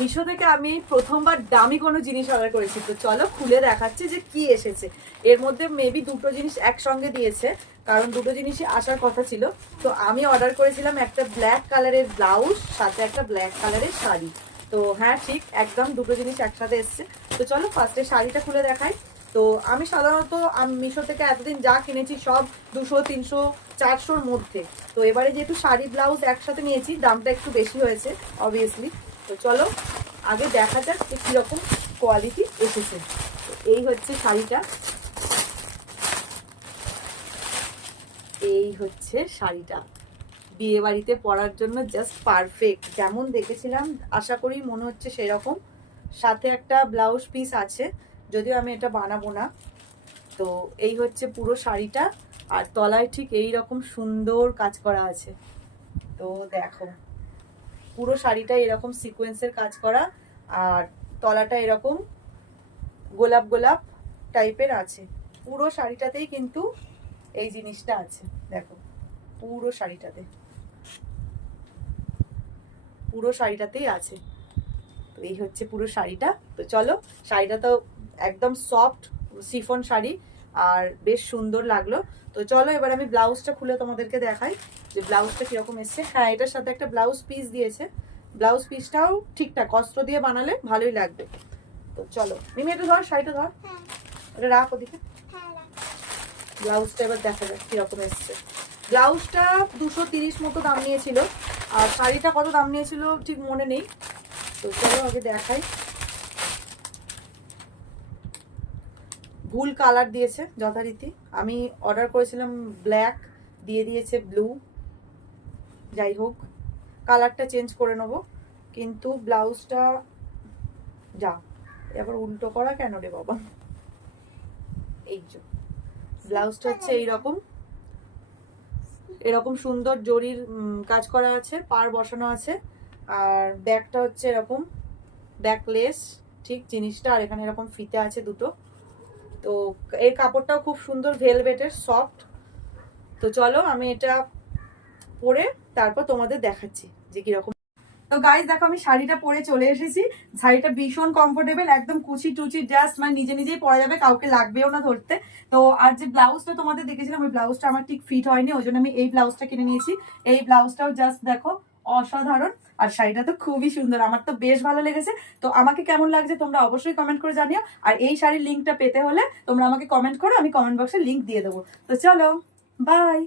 মিশো থেকে আমি প্রথমবার দামি কোনো জিনিস অর্ডার করেছি। তো চলো খুলে দেখাচ্ছি যে কি এসেছে। এর মধ্যে মেবি দুটো জিনিস একসঙ্গে দিয়েছে, কারণ দুটো জিনিসই আসার কথা ছিল। তো আমি অর্ডার করেছিলাম একটা ব্ল্যাক কালারের ব্লাউজ, সাথে একটা ব্ল্যাক কালারের শাড়ি। তো হ্যাঁ ঠিক একদম দুটো জিনিস একসাথে এসছে। তো চলো ফার্স্টে শাড়িটা খুলে দেখাই। তো আমি সাধারণত মিশো থেকে এতদিন যা কিনেছি সব 200, 300, 400-র মধ্যে। তো এবারে যেহেতু শাড়ি ব্লাউজ একসাথে নিয়েছি, দামটা একটু বেশি হয়েছে অবভিয়াসলি। তো চলো আগে দেখা যাক যে কীরকম কোয়ালিটি এসেছে। তো এই হচ্ছে শাড়িটা, এই হচ্ছে শাড়িটা। বিয়ে বাড়িতে পরার জন্য জাস্ট পারফেক্ট, যেমন দেখেছিলাম আশা করি মনে হচ্ছে সেরকম। সাথে একটা ব্লাউজ পিস আছে, যদিও আমি এটা বানাবো না। তো এই হচ্ছে পুরো শাড়িটা, আর তলায় ঠিক এই রকম সুন্দর কাজ করা আছে। তো দেখো পুরো শাড়িটা এরকম সিকোয়েন্সের কাজ করা, আর তলাটা এরকম গোলাপ গোলাপ টাইপের আছে। পুরো শাড়িটাতেই কিন্তু এই জিনিসটা আছে, দেখো পুরো শাড়িটাতে, পুরো শাড়িটাতেই আছে। তো এই হচ্ছে পুরো শাড়িটা। তো চলো, শাড়িটা তো একদম সফট শিফন শাড়ি, আর বেশ সুন্দর লাগলো। তো চলো এবার আমি ব্লাউজটা খুলে তোমাদেরকে দেখাই যে ব্লাউজটা কিরকম এসছে। হ্যাঁ, এটার সাথে একটা ব্লাউজ পিস দিয়েছে, ব্লাউজ পিসটাও ঠিকঠাক অস্ত্র দিয়ে বানালে ভালোই লাগবে। তো চলো মিমি এটা ধর, শাড়িটা ধর, এটা রাখ ওদিকে। ব্লাউজটা এবার দেখা যাক কিরকম এসছে। ব্লাউজটা 230 মতো দাম নিয়েছিল, আর শাড়িটা কত দাম নিয়েছিল ঠিক মনে নেই। তো চলো আগে দেখাই। ভুল কালার দিয়েছে যথারীতি, আমি অর্ডার করেছিলাম ব্ল্যাক, দিয়ে দিয়েছে ব্লু। যাই হোক, কালারটা চেঞ্জ করে নেব। কিন্তু ব্লাউজটা যা, এবার উল্টো করা কেন রে বাবা। এই যে ব্লাউজটা হচ্ছে এইরকম, এরকম সুন্দর জরির কাজ করা আছে, পার বসানো আছে। আর ব্যাকটা হচ্ছে এরকম ব্যাকলেস ঠিক জিনিসটা, আর এখানে এরকম ফিতে আছে দুটো। তো এর কাপড়টাও খুব সুন্দর ভেলভেটের সফট। তো চলো আমি এটা পরে তারপর তোমাদের দেখাচ্ছি যে কিরকম। তো গাইস দেখো আমি শাড়িটা পরে চলে এসেছি। শাড়িটা ভীষণ কমফোর্টেবল, একদম কুচি টুচি জাস্ট মানে নিজে নিজেই পরা যাবে, কাউকে লাগবেও না ধরতে। তো আর যে ব্লাউজটা তোমাদের দেখেছিলাম, ওই ব্লাউজটা আমার ঠিক ফিট হয়নি, ওই জন্য আমি এই ব্লাউজটা কিনে নিয়েছি। এই ব্লাউজটাও জাস্ট দেখো অসাধারণ, আর শাড়িটা তো খুবই সুন্দর, আমার তো বেশ ভালো লেগেছে। তো আমাকে কেমন লাগছে তোমরা অবশ্যই কমেন্ট করে জানিও। আর এই শাড়ির লিঙ্কটা পেতে হলে তোমরা আমাকে কমেন্ট করো, আমি কমেন্ট বক্সে লিঙ্ক দিয়ে দেবো। তো চলো বাই।